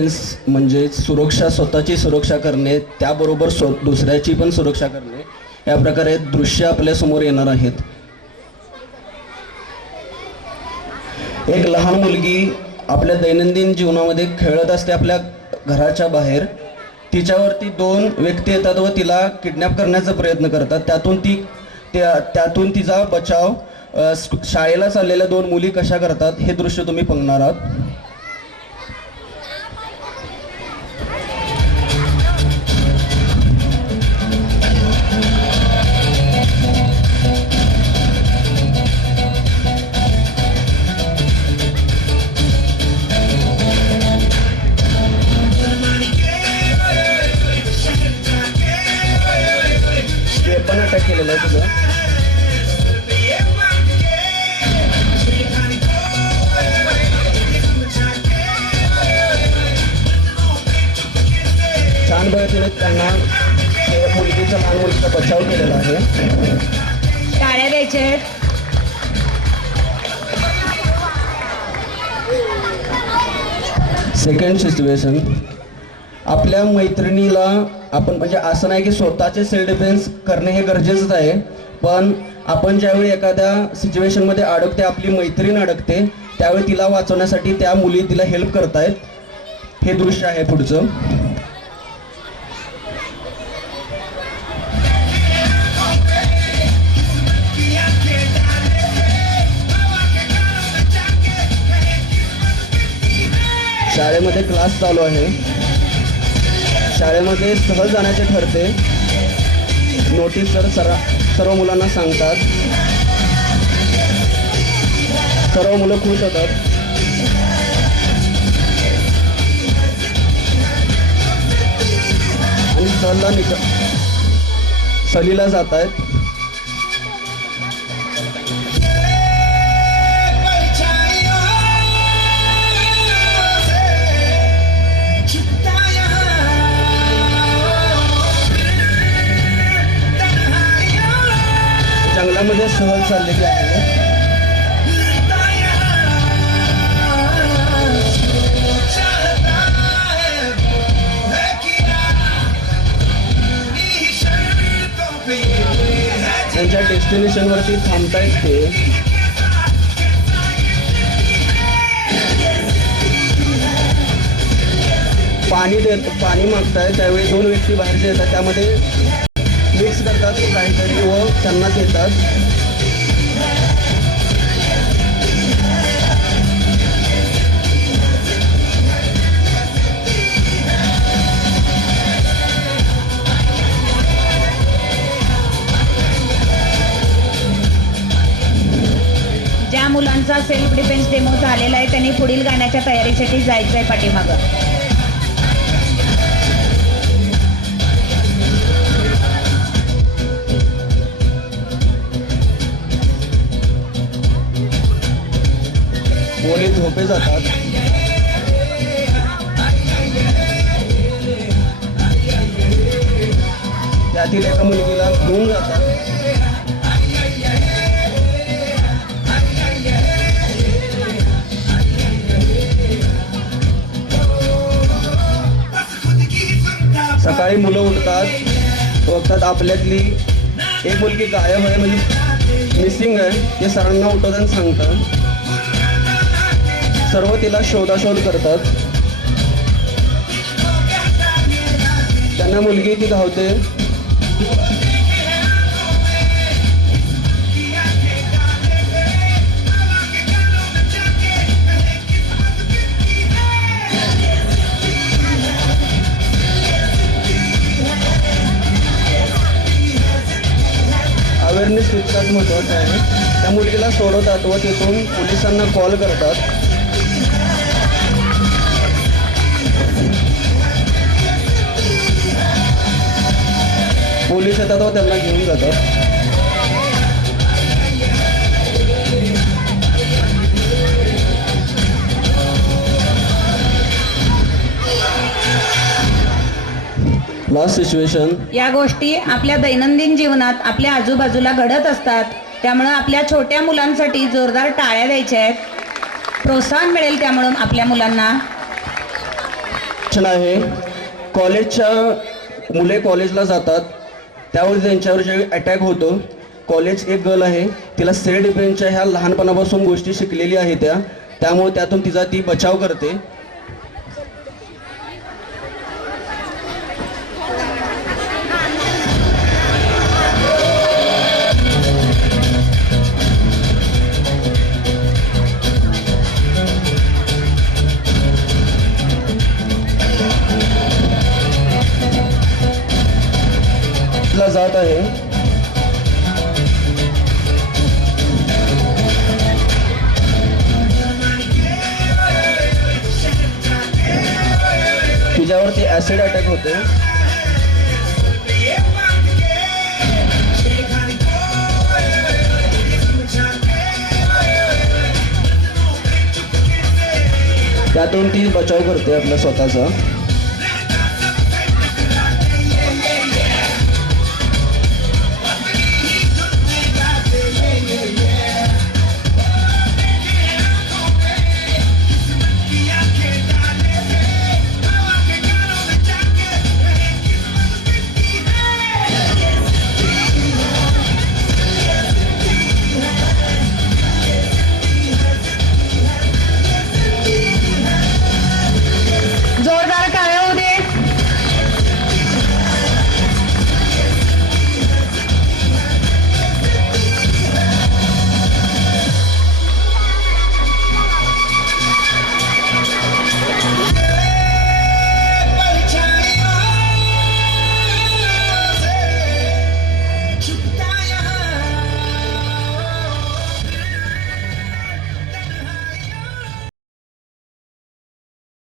Defence म्हणजे सुरक्षा, स्वतःची सुरक्षा करणे, त्याबरोबर दुसऱ्याची पण सुरक्षा करणे, या प्रकारे दृश्य आपल्यासमोर येणार आहेत. एक लहान मुलगी आपल्या दैनंदिन जीवनामध्ये खेळत असते आपल्या घराच्या बाहेर. तिच्यावरती 2 व्यक्ती येतात व तिला किडनॅप करण्याचा प्रयत्न करतात. त्यातून तिचा बचाव शाळेला चाललेल्या 2 मुली कशा करतात हे दृश्य तुम्ही बघणार आहात. पण अटॅक केलेला आहे तुझं. छान पद्धतीने त्यांना मुलगीचा, लहान मुलीचा बचाव केलेला आहे. टाळ्या द्यायचे. सेकंड सिच्युएशन, आपल्या मैत्रिणीला आपण म्हणजे असं नाही की स्वतःचे सेल्फ डिफेन्स करणे हे गरजेचंच आहे, पण आपण ज्यावेळी एखाद्या सिच्युएशनमध्ये अडकते, आपली मैत्रीण अडकते, त्यावेळी तिला वाचवण्यासाठी त्या मुली तिला हेल्प करतायत. हे दृश्य आहे पुढचं. शाळेमध्ये क्लास चालू आहे. शाळेमध्ये सहल जाण्याचे ठरते. नोटीस सर्व मुलांना सांगतात. सर्व मुलं खुश होतात. आणि सहलीला जात आहेत. जंगलामध्ये सहल चाललेली आहे. त्यांच्या डेस्टिनेशनवरती थांबतायत ते. पाणी मागतायत. त्यावेळी 2 व्यक्ती बाहेरचे येतात. त्यामध्ये मिक्स करतात काहीतरी व त्यांना देतात. ज्या मुलांचा सेल्फ डिफेन्स डेमो झालेला आहे त्यांनी पुढील गाण्याच्या तयारीसाठी जायचं आहे पाठीमागं. मुली झोपे जातात. त्यातील एका मुलगीला घेऊन जातात. सकाळी मुलं उठतात, बघतात आपल्यातली एक मुलगी गायब आहे, म्हणजे मिसिंग आहे. ते सरांना उठवताना सांगतात. सर्व तिला शोधाशोध करतात. त्यांना मुलगी ती धावते. अवेअरनेस तितकाच महत्त्वाचा आहे. त्या मुलगीला सोडवतात व तिथून पोलिसांना कॉल करतात. पोलीस येतात व त्यांना घेऊन जातात. लास्ट सिच्युएशन, या गोष्टी आपल्या दैनंदिन जीवनात आपल्या आजूबाजूला घडत असतात. त्यामुळे आपल्या छोट्या मुलांसाठी जोरदार टाळ्या द्यायच्या आहेत. प्रोत्साहन मिळेल त्यामुळे आपल्या मुलांना. प्रश्न आहे, कॉलेजच्या मुले कॉलेजला जातात त्यावर त्यांच्यावर जे अटॅक होतो, कॉलेज एक गर्ल आहे, तिला सेल्फ डिफेन्सच्या ह्या लहानपणापासून गोष्टी शिकलेली आहे त्यामुळे त्यातून तिचा ती बचाव करते. ला जात आहे. तिच्यावरती ऍसिड अटॅक होते. त्यातून ती बचाव करते आपला स्वतःचा.